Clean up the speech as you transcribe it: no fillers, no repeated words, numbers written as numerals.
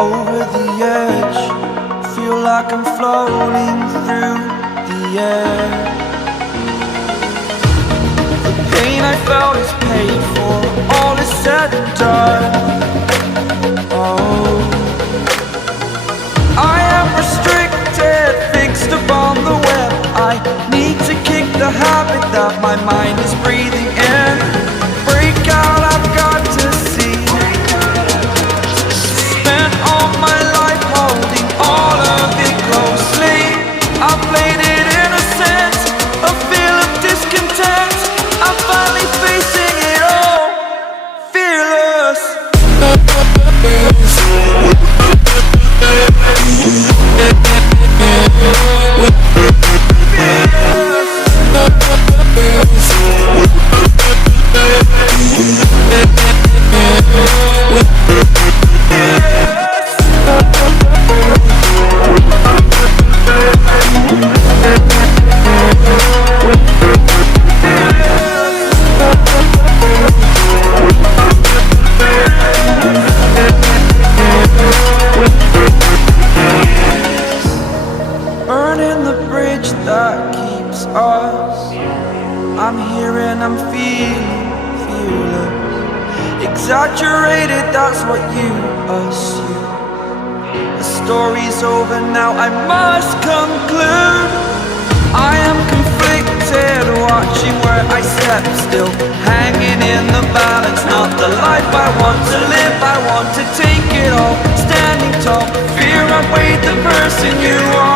over the edge. Feel like I'm floating through the air. The pain I felt is paid for, all is said and done. Oh, I am restricted, fixed upon the web. I need to kick the habit that my mind is breathing in. Break out, I've got to see. Spent all my life holding all of it closely. I played it innocent, a feel of discontent. I'm finally facing it all, fearless. burning the bridge that keeps us. I'm here and I'm feeling fearless. Exaggerated, that's what you assume. The story's over now, I must conclude. I am conflicted, watching where I step still, hanging in the balance. Not the life I want to live, I want to take it all. Standing tall, fear I weighed the person you are.